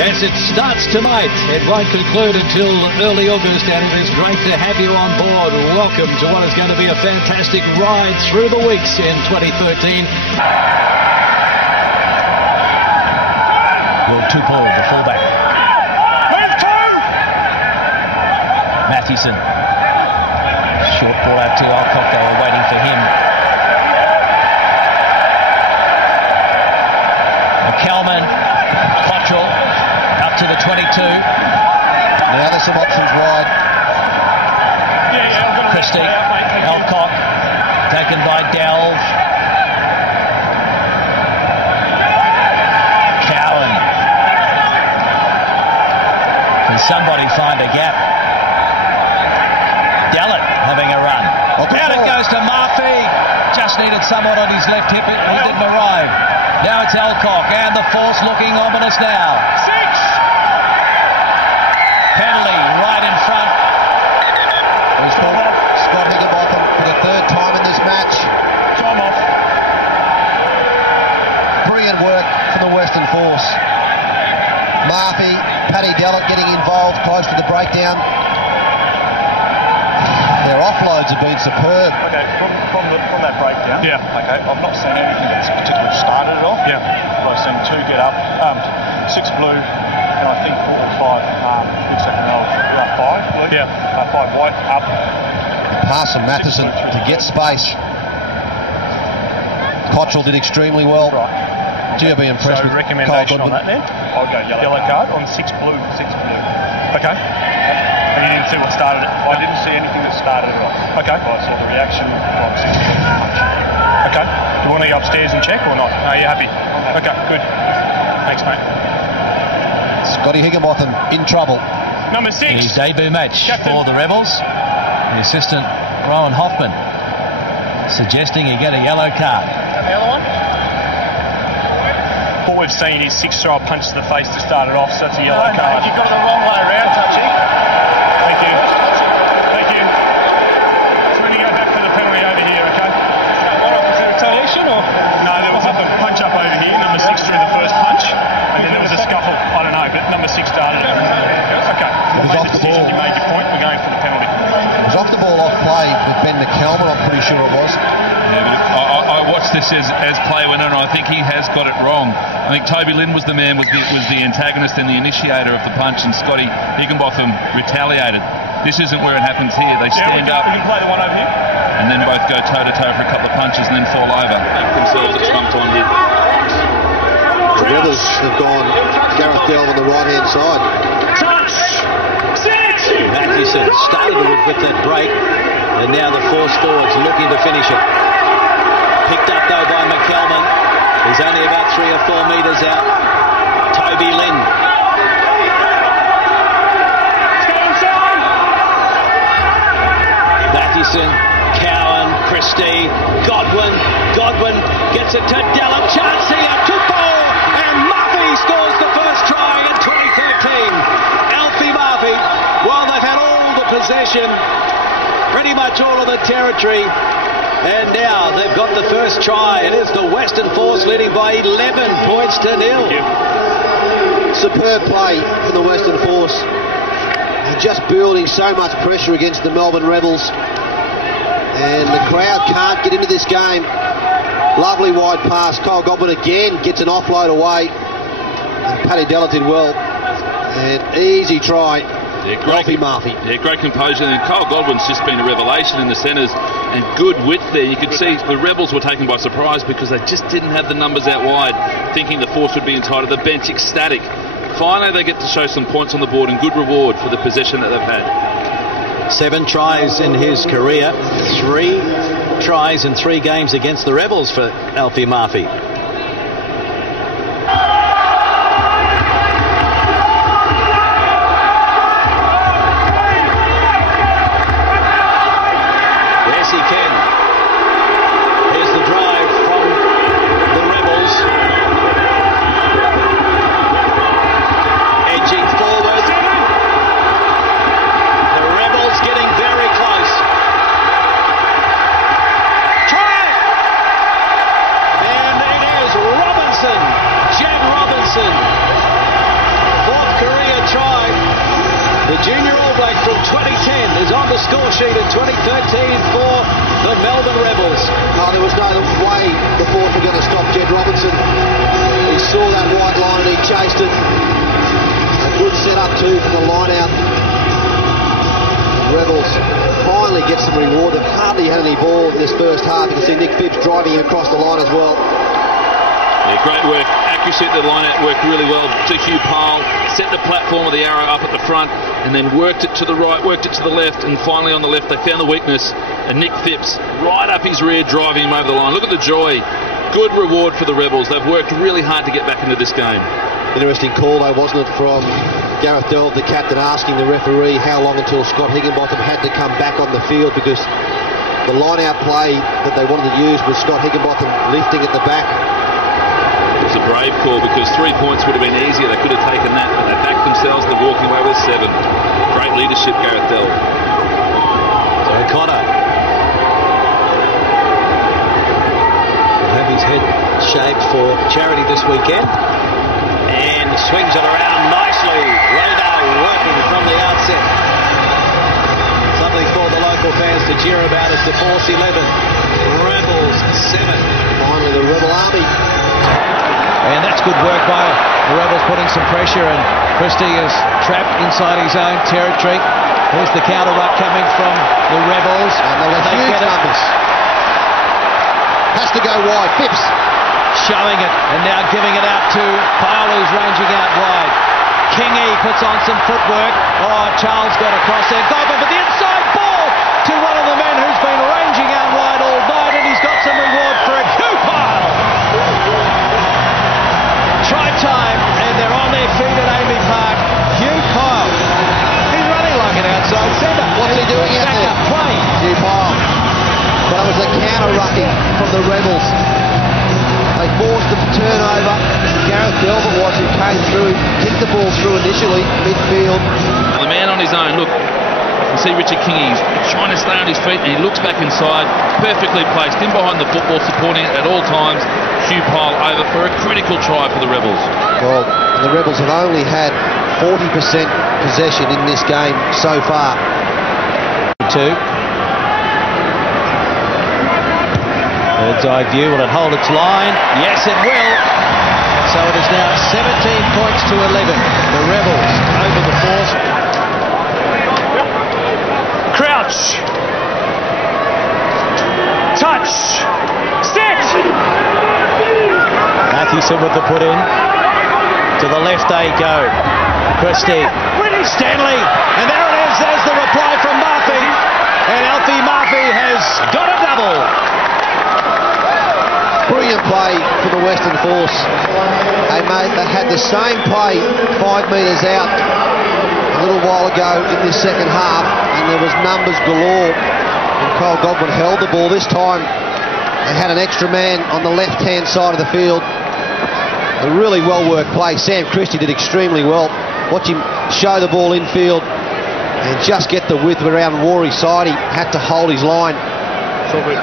Yes, it starts tonight. It won't conclude until early August, and it is great to have you on board. Welcome to what is going to be a fantastic ride through the weeks in 2013. Well, Tupou, the fullback. Mathieson. Short ball out to Alcock. They were waiting for him. McKelman. Cottrell. Up to the 22. Now there's some options wide. Christie. Alcock. Taken by Delve. Cowan. Can somebody find a gap? Dallett having a run. Out it goes to Murphy. Just needed someone on his left hip. He didn't arrive. Now it's Alcock, and the force looking ominous now. 6. Penalty right in front. He's called Scott Higginbotham for the third time in this match. Time off. Brilliant work from the Western Force. Murphy, Paddy Dallett getting involved close to the breakdown. Their offloads have been superb. Okay, from that breakdown. Yeah. Okay, I've not seen anything that's particularly started it off. Yeah. I've seen 2 get up, 6 blue, and I think 4 or 5 big second row, 5 blue. Yeah. 5 white up. Pass from Mathieson to get space. Cottrell did extremely well. Right. Gee, I'll be impressed with recommendation on that then? I'll go yellow card on 6 blue, 6 blue. Okay. And you didn't see what started it? I didn't see anything that started it off. Okay. I saw the reaction from 6 punch. Okay. Do you want to go upstairs and check or not? Are you happy? Okay, good. Thanks, mate. Scotty Higginbotham in trouble. Number 6. His debut match for the Rebels. The assistant, Rowan Hoffman, suggesting he get a yellow card. And the other one? What we've seen is 6 throw a punch to the face to start it off, so it's a yellow card. You've got it the wrong way around, Touchy. Thank you. Thank you. So when you go back for the penalty over here, okay? What up, is there retaliation or? No, there was a punch up over here. Number 6 threw the first punch, and then there was a scuffle. I don't know, but number 6 started it. Okay. It was off the ball. You made your point. We're going for the penalty. It was off the ball off play with Ben McKelman, I'm pretty sure it was. Yeah, I watched this as play went on, and I think he has got it wrong. I think Toby Lynn was the man, was the antagonist and the initiator of the punch, and Scotty Higginbotham retaliated. This isn't where it happens here. They stand up. We can play the one over here. And then both go toe-to-toe for a couple of punches and then fall over. Themselves at some time here. The Rebels have gone Gareth Delve on the right-hand side. Mathieson started with that break, and now the force forwards looking to finish it. Picked up though by McKelman. He's only about 3 or 4 metres out. Toby Lynn. Mathieson, Cowan, Christie, Godwin. Godwin gets it to Dallett. Chance here, Tupou, and Murphy scores the first try in 2013. Alfie Murphy, while they've had all the possession, pretty much all of the territory, and now they've got the first try. It is the Western Force leading by 11 points to 0. Superb play from the Western Force. They're just building so much pressure against the Melbourne Rebels, and the crowd can't get into this game. Lovely wide pass. Kyle Godwin again gets an offload away, and Paddy Dallett did well. And easy try. Yeah, great, Murphy. Yeah, great composure. And Kyle Godwin's just been a revelation in the centres, and good width there. You could see the Rebels were taken by surprise because they just didn't have the numbers out wide, thinking the force would be entitled. The bench ecstatic. Finally, they get to show some points on the board and good reward for the possession that they've had. 7 tries in his career. 3 tries in 3 games against the Rebels for Alfie Murphy. And score sheet in 2013 for the Melbourne Rebels. No, there was no way the Force were going to stop Jed Robinson. He saw that white line and he chased it. A good set-up too from the line-out. Rebels finally get some reward. They've hardly had any ball in this first half. You can see Nick Phipps driving him across the line as well. Yeah, great work. Accuracy at the line-out worked really well to Hugh Pyle. Set the platform of the arrow up at the front and then worked it to the right, worked it to the left, and finally on the left they found the weakness, and Nick Phipps right up his rear driving him over the line. Look at the joy. Good reward for the Rebels. They've worked really hard to get back into this game. Interesting call though, wasn't it, from Gareth Delve, the captain, asking the referee how long until Scott Higginbotham had to come back on the field, because the line-out play that they wanted to use was Scott Higginbotham lifting at the back. It was a brave call because 3 points would have been easier. They could have taken that, but they backed themselves. They're walking away with 7. Great leadership, Gareth Delve. So O'Connor will have his head shaved for charity this weekend and swings it around nicely. Radar working from the outset. Something for the local fans to cheer about as the Force 11, Rebels 7. Finally the Rebel Army. And that's good work by the Rebels, putting some pressure, and Christie is trapped inside his own territory. Here's the counter ruck coming from the Rebels. And they huge numbers. Has to go wide. Phipps showing it, and now giving it out to Pyle, who's ranging out wide. Kingy puts on some footwork. Oh, Charles got across there. Godwin for the inside ball to one of the men who's been ranging out wide all night, and he's got some reward for it. Hugh Pyle! Try time, and they're on their feet at Amy Park. Hugh Pyle. He's running like an outside centre. What's he doing out there? Playing. Hugh Pyle. But it was a counter-rucking from the Rebels. They forced them to turn over. Gareth Delve was who came through, kicked the ball through initially, midfield. The man on his own, look, you can see Richard King, he's trying to stay on his feet, and he looks back inside, perfectly placed in behind the football, supporting it at all times. Hugh Pyle over for a critical try for the Rebels. Well, the Rebels have only had 40% possession in this game so far. 2. Bird's eye view, will it hold its line? Yes, it will. So it is now 17 points to 11. The Rebels over the Force. Crouch. Touch. Set. Mathewson with the put in. To the left they go. Christie. Stanley. And there it is. There's the reply from Murphy. And Alfie Murphy has got a double. Brilliant play for the Western Force. They had the same play 5 metres out a little while ago in this second half, and there was numbers galore. And Kyle Godwin held the ball. This time they had an extra man on the left-hand side of the field. A really well-worked play. Sam Christie did extremely well. Watch him show the ball infield and just get the width around Warry's side. He had to hold his line.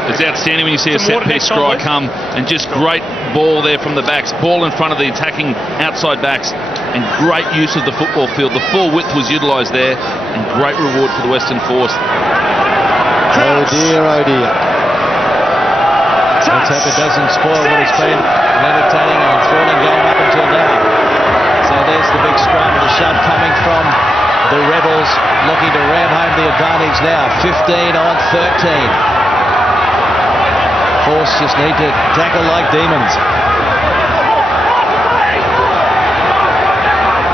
It's outstanding when you see a set-piece try come, and just great ball there from the backs, ball in front of the attacking outside backs, and great use of the football field. The full width was utilised there, and great reward for the Western Force. Oh dear, oh dear. Let's hope it doesn't spoil what has been an entertaining and thrilling game up until now. So there's the big scrum, the shove coming from the Rebels, looking to ram home the advantage now, 15 on 13. Force just need to tackle like demons.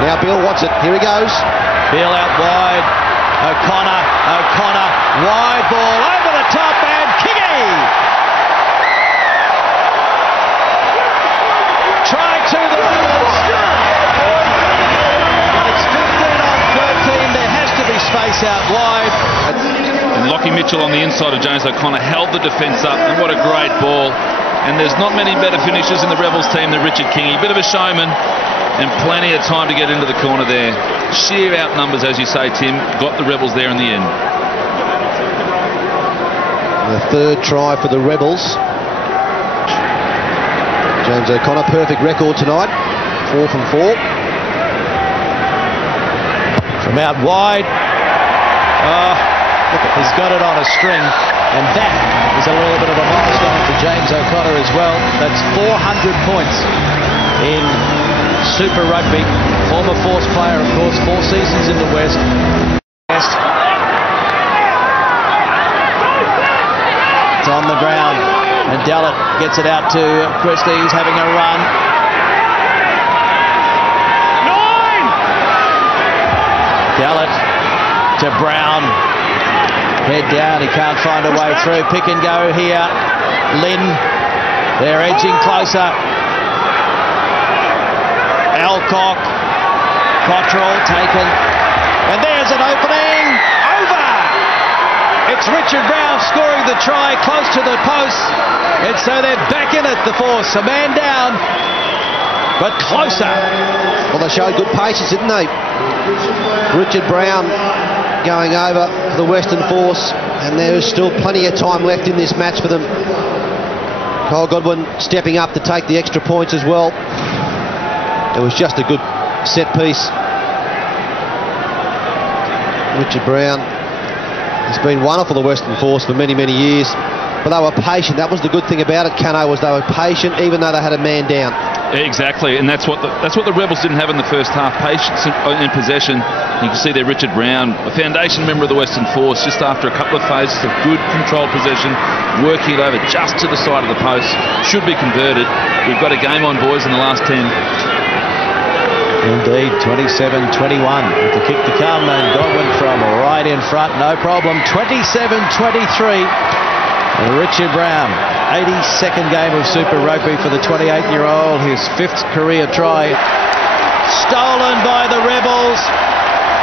Now Bill wants it. Here he goes. Bill out wide. O'Connor. Wide ball over the top, and Kingy. Try to the Rebels. But it's 15 on 13. There has to be space out wide. And Lockie Mitchell on the inside of James O'Connor held the defence up, and what a great ball. And there's not many better finishers in the Rebels team than Richard Kingy. Bit of a showman and plenty of time to get into the corner there. Sheer outnumbers, as you say, Tim, got the Rebels there in the end. The third try for the Rebels. James O'Connor, perfect record tonight. 4 from 4. From out wide. He's got it on a string, and that is a little bit of a milestone for James O'Connor as well. That's 400 points in Super Rugby. Former Force player, of course, 4 seasons in the West. It's on the ground, and Dallett gets it out to Christie. He's having a run. Dallett to Brown. Head down, he can't find a way through. Pick and go here. Lynn, they're edging closer. Alcock, Cottrell taken. And there's an opening. Over! It's Richard Brown scoring the try close to the post. And so they're back in it, the Force. A man down, but closer. Well, they showed good patience, didn't they? Richard Brown going over for the Western Force, and there is still plenty of time left in this match for them. Kyle Godwin stepping up to take the extra points as well. It was just a good set piece. Richard Brown has been wonderful for the Western Force for many, many years, but they were patient. That was the good thing about it, Cano, was they were patient even though they had a man down. Exactly, and that's what the Rebels didn't have in the first half. Patience in possession. You can see there Richard Brown, a foundation member of the Western Force, just after a couple of phases of good controlled possession, working it over just to the side of the post. Should be converted. We've got a game on, boys, in the last 10. Indeed, 27-21 with the kick to come, and Godwin from right in front, no problem. 27-23. Richard Brown, 82nd game of Super Rugby for the 28-year-old, his 5th career try. Stolen by the Rebels.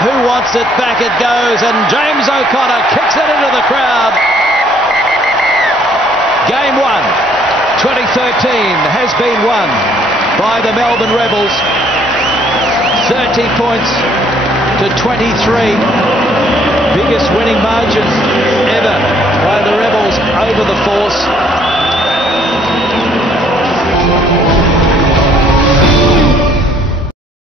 Who wants it? Back it goes, and James O'Connor kicks it into the crowd. Game 1, 2013, has been won by the Melbourne Rebels. 30 points to 23. Biggest winning margin ever